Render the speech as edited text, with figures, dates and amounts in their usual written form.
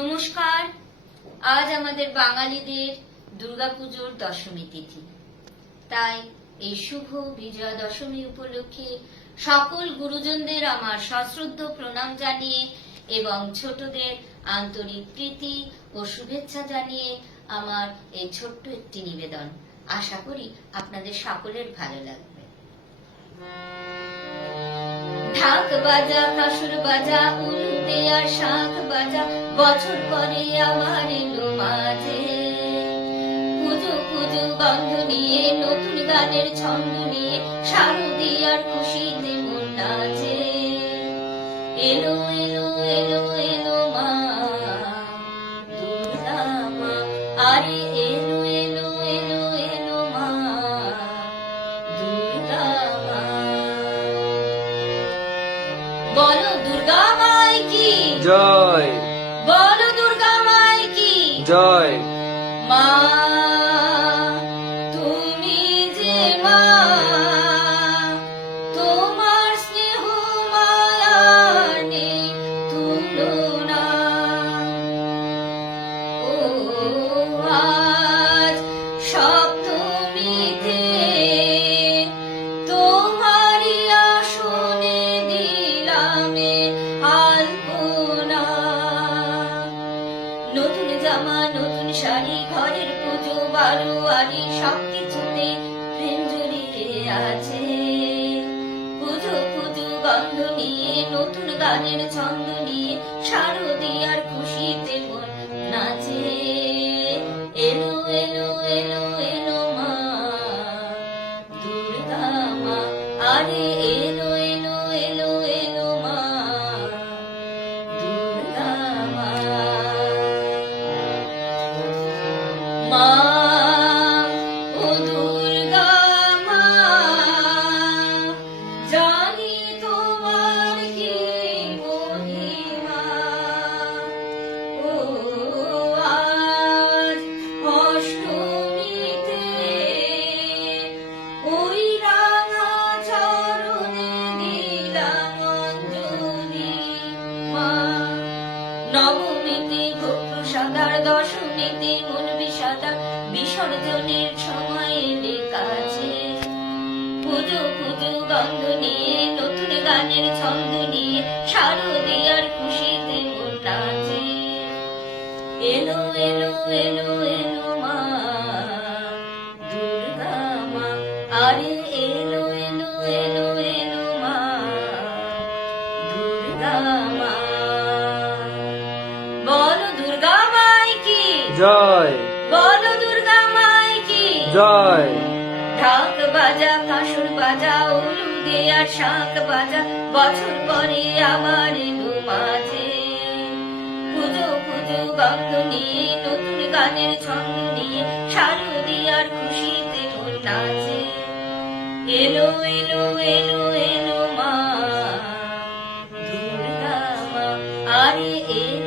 নমস্কার। আজ আমাদের বাঙালিদের দুর্গাপুজোর দশমী তিথি। তাই এই শুভ বিজয়া দশমী উপলক্ষে সকল গুরুজনদের আমার সশ্রদ্ধ প্রণাম জানিয়ে এবং ছোটদের আন্তরিক প্রীতি ও শুভেচ্ছা জানিয়ে আমার এই ছোট্ট একটি নিবেদন। আশা করি আপনাদের সকলের ভালো লাগবে। ঢাক বাজা, কাসুর বাজা, উলু দেয়ার শাঁখ বাজা, বছর পরে আবার এলো মাঝে। পুজো পুজো গন্ধ নিয়ে, নতুন গানের ছন্দ নিয়ে, শারদীয়ার খুশিতে মন নাচে। এলো এলো এলো এলো মা দুর্গা মা, আরে এলো এলো এলো এলো মা দুর্গা মা। বলো দুর্গা মাই কি জয়, বলো দুর্গা মাই কি জয়। মা তুমি যে মা, তোমার স্নেহ মায়ার নেই তুলনা। ও আজ সপ্তমীতে তোমারই আসনে দিলাম আলপনা। নতুন জামা, নতুন শাড়ি, ঘরের পুজো বারোয়ারি, সবকিছুতে প্রেম জড়িয়ে আছে। পুজো পুজো গন্ধ নিয়ে, নতুন গানের ছন্দ নিয়ে, শারদীয়ার খুশিতে মন নাচে। এলো এলো এলো এলো মা দুর্গা মা, আরে এলো এলো এলো এলো মা দুর্গা মা। মা ও দুর্গা মা, জানি তোমার কি মহিমা। ও আজ অষ্টমীতে ওই রাঙা চরণে দিলাম অঞ্জলি মা। নবমীতে ভোগ প্রসাদার, দশমীতে মন বিষাদা, বিসর্জনের সময় এলে কাছে। পুজো পুজো গন্ধ নিয়ে, নতুন গানের ছন্দ নিয়ে, শারদীয়ার খুশিতে মন নাচে। এলো এলো এলো এলো মা দুর্গা মা, আরে এলো এলো এলো এলো মা দুর্গা মা। বলো দুর্গা মাই কি জয়, বলো দুর্গা মাই কি জয়। ঢাক বাজা, কাসুর বাজা, উলু দেয়ার শাঁখ বাজা, বছর পরে আবার এলো মাঝে। পুজো পুজো গন্ধ নিয়ে, নতুন গানের ছন্দ নিয়ে, শারদীয়ার খুশিতে মন নাচে। এলো এলো এলো এলো মা দুর্গা মা, আরে এলো